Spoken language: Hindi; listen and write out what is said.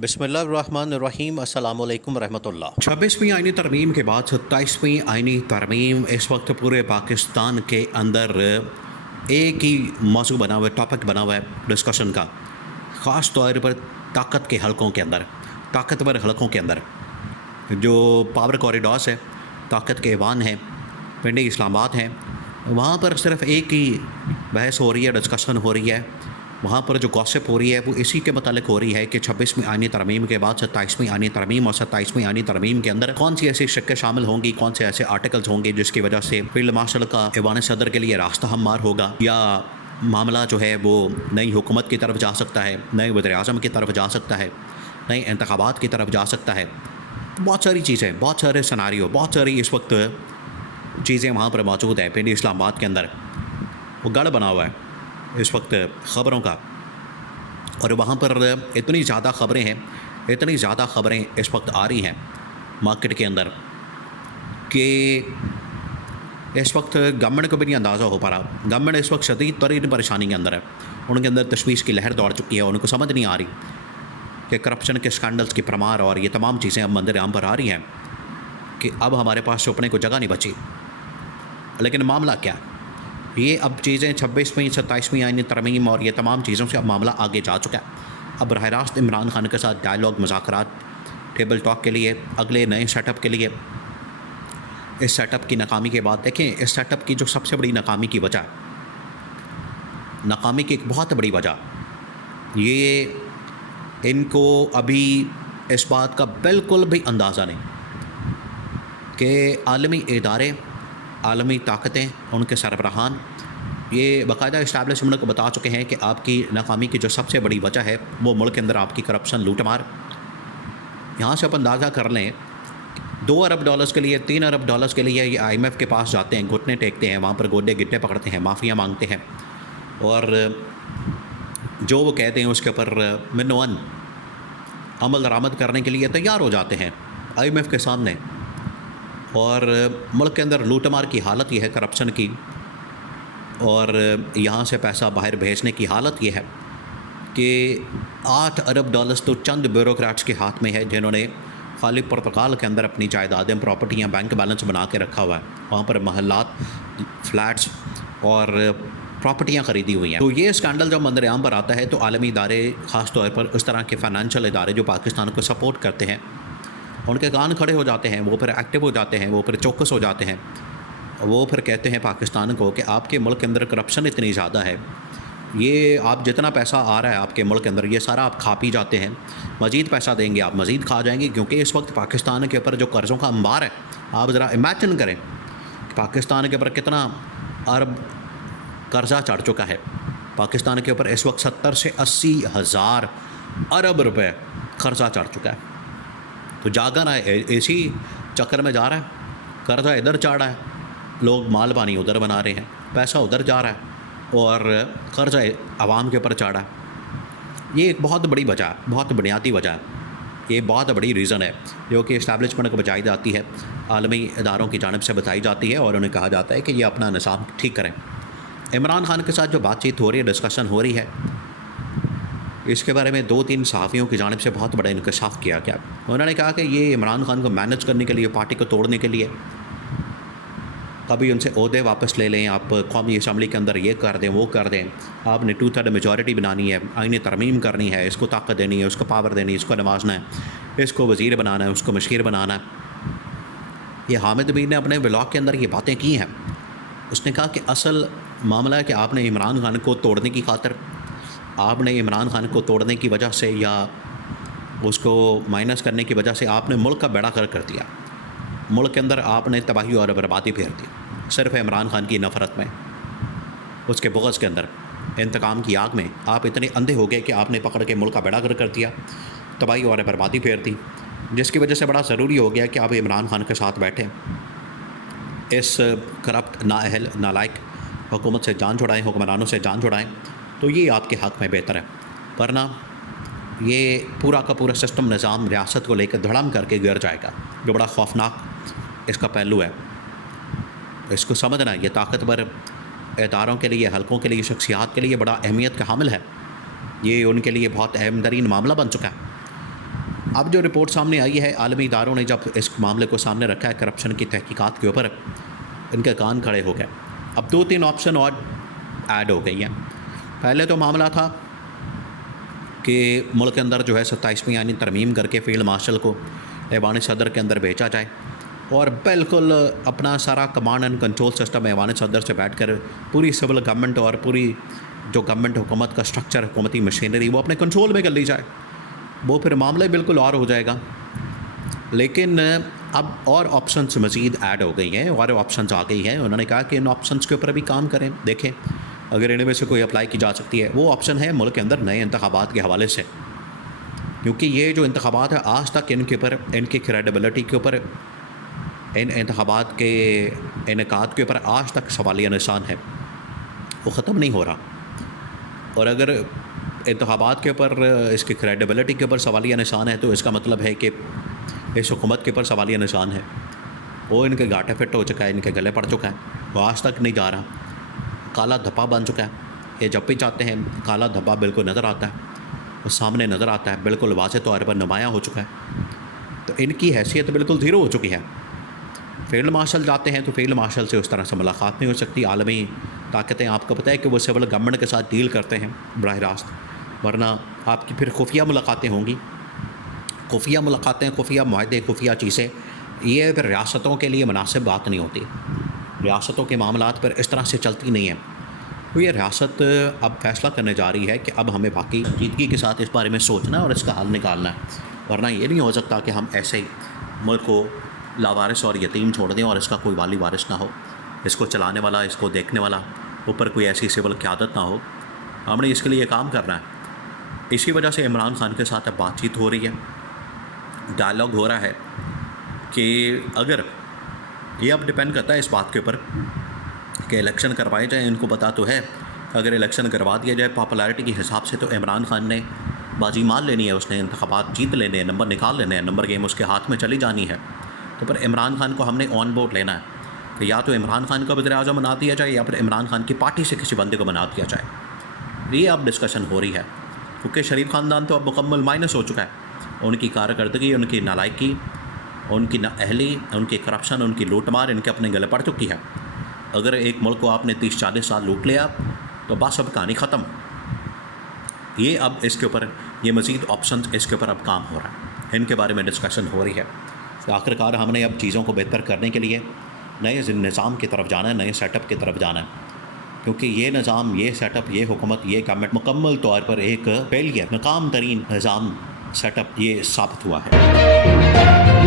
बिस्मिल्लाहिर्रहमानिर्रहीम अस्सलामु अलैकुम रहमतुल्लाह। 26वीं आईनी तरमीम के बाद 27वीं आईनी तरमीम इस वक्त पूरे पाकिस्तान के अंदर एक ही मौजू बना हुआ है, टॉपिक बना हुआ है डिस्कशन का, ख़ास तौर पर ताकत के हलकों के अंदर, ताकतवर हलकों के अंदर जो पावर कॉरिडोर्स है, ताकत के ऐवान हैं, पिंडी इस्लामाबाद हैं, वहाँ पर सिर्फ एक ही बहस हो रही है, डिस्कशन हो रही है। वहाँ पर जो गॉसिप हो रही है वो इसी के मतलब हो रही है कि 26वीं आईनी तरमीम के बाद 27वीं आईनी तरमीम और 27वीं आईनी तरमीम के अंदर कौन सी ऐसी शिक्के शामिल होंगी, कौन से ऐसे आर्टिकल्स होंगे जिसकी वजह से फील्ड मार्शल का ऐवान सदर के लिए रास्ता हमवार होगा, या मामला जो है वो नई हुकूमत की तरफ जा सकता है, नए वज़ीर-ए-आज़म की तरफ जा सकता है, नए इंतखाबात की तरफ जा सकता है। बहुत सारी चीज़ें, बहुत सारे सिनारियो, बहुत सारी इस वक्त चीज़ें वहाँ पर मौजूद है। पिंडी इस्लामाबाद के अंदर वो गढ़ बना हुआ है इस वक्त ख़बरों का, और वहाँ पर इतनी ज़्यादा ख़बरें हैं, इतनी ज़्यादा ख़बरें इस वक्त आ रही हैं मार्केट के अंदर कि इस वक्त गवर्नमेंट को भी नहीं अंदाज़ा हो पा रहा। गवर्नमेंट इस वक्त शदीद तरीन परेशानी के अंदर है, उनके अंदर तशवीश की लहर दौड़ चुकी है। उनको समझ नहीं आ रही कि करप्शन के स्कैंडल्स की परमार और ये तमाम चीज़ें अब मंदिर आम पर आ रही हैं कि अब हमारे पास छुपने को जगह नहीं बची। लेकिन मामला क्या, ये अब चीज़ें 26वीं 27वीं आईनी तरमीम और ये तमाम चीज़ों से अब मामला आगे जा चुका है। अब बराह रास्त इमरान खान के साथ डायलॉग, मुज़ाकरात, टेबल टॉक के लिए, अगले नए सेटअप के लिए, इस सेटअप की नाकामी के बाद देखें, इस सेटअप की जो सबसे बड़ी नाकामी की वजह, नाकामी की एक बहुत बड़ी वजह ये, इनको अभी इस बात का बिल्कुल भी अंदाज़ा नहीं कि आलमी इदारे, आलमी ताकतें, उनके सरबराहान ये बाकायदा इस्टेब्लिशमेंट को बता चुके हैं कि आपकी नाकामी की जो सबसे बड़ी वजह है वो मुल्क के अंदर आपकी करप्शन, लूटमार। यहाँ से आप अंदाज़ा कर लें, $2 अरब के लिए, $3 अरब के लिए ये IMF के पास जाते हैं, घुटने टेकते हैं, वहाँ पर गोडे गिट्टे पकड़ते हैं, माफ़िया मांगते हैं, और जो वो कहते हैं उसके ऊपर मिनवन अमल दरामद करने के लिए तैयार हो जाते हैं IMF के सामने। और मुल्क के अंदर लूटमार की हालत ये है, करप्शन की, और यहाँ से पैसा बाहर भेजने की हालत ये है कि $8 अरब तो चंद ब्यूरोक्रेट्स के हाथ में है जिन्होंने खाली पुर्तगाल के अंदर अपनी जायदादें, प्रॉपर्टियाँ, बैंक बैलेंस बना के रखा हुआ है। वहाँ पर महल्लात, फ्लैट्स और प्रॉपर्टियाँ ख़रीदी हुई हैं। तो ये स्कैंडल जब मंजर आम पर आता है तो आलमी इदारे, ख़ास तौर पर उस तरह के फ़ाइनेंशियल इदारे जो पाकिस्तान को सपोर्ट करते हैं, उनके कान खड़े हो जाते हैं, वो फिर एक्टिव हो जाते हैं, वो फिर चौकस हो जाते हैं। वो फिर कहते हैं पाकिस्तान को कि आपके मुल्क के अंदर करप्शन इतनी ज़्यादा है, ये आप जितना पैसा आ रहा है आपके मुल्क के अंदर ये सारा आप खा पी जाते हैं, मज़ीद पैसा देंगे आप मज़ीद खा जाएंगे, क्योंकि इस वक्त पाकिस्तान के ऊपर जो कर्ज़ों का अंबार है, आप ज़रा इमेजिन करें पाकिस्तान के ऊपर कितना अरब कर्ज़ा चढ़ चुका है। पाकिस्तान के ऊपर इस वक्त 70 से 80 हज़ार अरब रुपये कर्ज़ा चढ़ चुका है। तो जागा ना इसी चक्कर में जा रहा है, कर्ज़ा इधर चढ़ रहा है, लोग माल पानी उधर बना रहे हैं, पैसा उधर जा रहा है और कर्ज़ा आवाम के ऊपर चढ़ रहा है। ये एक बहुत बड़ी वजह है, बहुत बुनियादी वजह है, ये बहुत बड़ी रीज़न है जो कि इस्टेब्लिशमेंट को बचाई जाती है, आलमी इदारों की जानिब से बताई जाती है और उन्हें कहा जाता है कि ये अपना निज़ाम ठीक करें। इमरान खान के साथ जो बातचीत हो रही है, डिस्कशन हो रही है, इसके बारे में 2-3 सहाफ़ियों की जानिब से बहुत बड़ा इंकशाफ किया गया। उन्होंने कहा कि ये इमरान खान को मैनेज करने के लिए, पार्टी को तोड़ने के लिए, कभी उनसे ओहदे वापस ले लें, आप कौमी असम्बली के अंदर ये कर दें, वो कर दें, आपने 2/3 मेजॉरिटी बनानी है, आईनी तरमीम करनी है, इसको ताकत देनी है, उसको पावर देनी है, इसको नवाजना है, इसको वज़ीर बनाना है, उसको मशीर बनाना है। ये हामिद अमीर ने अपने व्लॉग के अंदर ये बातें की हैं। उसने कहा कि असल मामला है कि आपने इमरान खान को तोड़ने की खातिर, आपने इमरान खान को तोड़ने की वजह से या उसको माइनस करने की वजह से आपने मुल्क का बेड़ा गर्क कर दिया, मुल्क के अंदर आपने तबाही और बर्बादी फेर दी, सिर्फ इमरान खान की नफ़रत में, उसके बुग़्ज़ के अंदर, इंतकाम की आग में आप इतने अंधे हो गए कि आपने पकड़ के मुल्क का बेड़ा गर्क कर दिया, तबाही और बर्बादी फेर दी, जिसकी वजह से बड़ा ज़रूरी हो गया कि आप इमरान खान के साथ बैठें, इस करप्ट, नाअहल, नालायक हुकूमत से जान छुड़ाएँ, हुक्मरानों से जान छुड़ाएँ, तो ये आपके हक़ में बेहतर है। वरना ये पूरा का पूरा सिस्टम, निज़ाम रियासत को लेकर धड़म करके गिर जाएगा, जो बड़ा खौफनाक इसका पहलू है। इसको समझना, ये ताकतवर इदारों के लिए, हलकों के लिए, शख्सियात के लिए बड़ा अहमियत का हामिल है। ये उनके लिए बहुत अहम तरीन मामला बन चुका है। अब जो रिपोर्ट सामने आई है, आलमी इदारों ने जब इस मामले को सामने रखा है करप्शन की तहकीकात के ऊपर, इनके कान खड़े हो गए। अब 2-3 ऑप्शन और ऐड हो गई हैं। पहले तो मामला था कि मुल्क के अंदर जो है 27वीं यानी तरमीम करके फील्ड मार्शल को ऐवान सदर के अंदर भेजा जाए और बिल्कुल अपना सारा कमांड एंड कंट्रोल सिस्टम ऐवान सदर से बैठकर पूरी सिविल गवर्नमेंट और पूरी जो गवर्नमेंट हुकूमत का स्ट्रक्चर, हुकूमती मशीनरी, वो अपने कंट्रोल में कर ली जाए। वो फिर मामला बिल्कुल और हो जाएगा। लेकिन अब और ऑप्शंस मज़ीद ऐड हो गई हैं और ऑप्शंस आ गई हैं। उन्होंने कहा कि इन ऑप्शंस के ऊपर भी काम करें, देखें अगर इनमें से कोई अप्लाई की जा सकती है। वो ऑप्शन है मुल्क के अंदर नए इंतखाबात के हवाले से, क्योंकि ये जो इंतखाबात है आज तक इनके ऊपर, इनकी क्रेडिबिलिटी के ऊपर, इन इंतखाबात के इनेकाद के ऊपर आज तक सवालिया निशान है, वो ख़त्म नहीं हो रहा। और अगर इंतखाबात के ऊपर, इसकी क्रेडिबिलिटी के ऊपर सवालिया निशान है तो इसका मतलब है कि इस हुकूमत के ऊपर सवालिया निशान है। वो इनके घाटे फिट हो चुका है, इनके गले पड़ चुका है, वो आज तक नहीं जा रहा, काला धब्बा बन चुका है। ये जब भी चाहते हैं काला धब्बा बिल्कुल नज़र आता है, वो सामने नज़र आता है, बिल्कुल वाज़ेह तौर पर नुमायाँ हो चुका है। तो इनकी हैसियत बिल्कुल ज़ीरो हो चुकी है। फील्ड मार्शल जाते हैं तो फील्ड मार्शल से उस तरह से मुलाकात नहीं हो सकती। आलमी ताकतें, आपको पता है कि वो सिविल गवर्नमेंट के साथ डील करते हैं बराह रास्त, वरना आपकी फिर खुफिया मुलाकातें होंगी। खुफिया मुलाकातें, खुफिया मुआहदे, खुफिया चीज़ें, ये फिर रियासतों के लिए मुनासिब बात नहीं होती। रियासतों के मामलात पर इस तरह से चलती नहीं है। तो ये रियासत अब फैसला करने जा रही है कि अब हमें बाकी संजीदगी के साथ इस बारे में सोचना है और इसका हल निकालना है, वरना ये नहीं हो सकता कि हम ऐसे ही मुल्क को लावारिस और यतीम छोड़ दें और इसका कोई वाली वारिस ना हो, इसको चलाने वाला, इसको देखने वाला, ऊपर कोई ऐसी सिविल क़यादत ना हो। हमने इसके लिए काम करना है। इसी वजह से इमरान खान के साथ अब बातचीत हो रही है, डायलॉग हो रहा है कि अगर ये अब डिपेंड करता है इस बात के ऊपर कि इलेक्शन करवाए जाएँ। इनको पता तो है अगर इलेक्शन करवा दिया जाए पॉपुलैरिटी के हिसाब से तो इमरान खान ने बाजी मान लेनी है, उसने इंतखाबात जीत लेने हैं, नंबर निकाल लेने हैं, नंबर गेम उसके हाथ में चली जानी है। तो पर इमरान खान को हमने ऑन बोर्ड लेना है कि या तो इमरान खान का वज़ीर-ए-आज़म बना दिया जाए या फिर इमरान खान की पार्टी से किसी बंदे को बना दिया जाए। ये अब डिस्कशन हो रही है, क्योंकि शरीफ ख़ानदान तो अब मुकम्मल माइनस हो चुका है। उनकी कारकर्दगी, उनकी नालायकी, उनकी नाअहली, उनकी करप्शन, उनकी लूटमार इनके अपने गले पड़ चुकी है। अगर एक मुल्क को आपने 30-40 साल लूट लिया तो बस अब कहानी ख़त्म। ये अब इसके ऊपर, ये मज़ीद ऑप्शन इसके ऊपर अब काम हो रहा है, इनके बारे में डिस्कशन हो रही है। तो आखिरकार हमने अब चीज़ों को बेहतर करने के लिए नए निज़ाम की तरफ जाना है, नए सेटअप की तरफ जाना है, क्योंकि ये निज़ाम, ये सेटअप, ये हुकूमत, ये गवर्नमेंट मुकम्मल तौर पर एक फेलियर, नाकाम तरीन निज़ाम सेटअप ये साबित हुआ है।